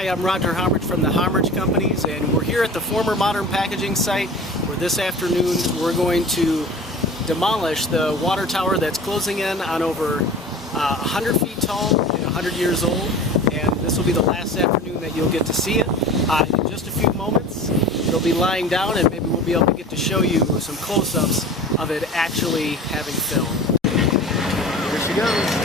Hi, I'm Roger Homrich from the Homrich Companies, and we're here at the former Modern Packaging site where this afternoon we're going to demolish the water tower that's closing in on over 100 feet tall and 100 years old. And this will be the last afternoon that you'll get to see it. In just a few moments, it'll be lying down, and maybe we'll be able to get to show you some close-ups of it actually having filled. Here she goes.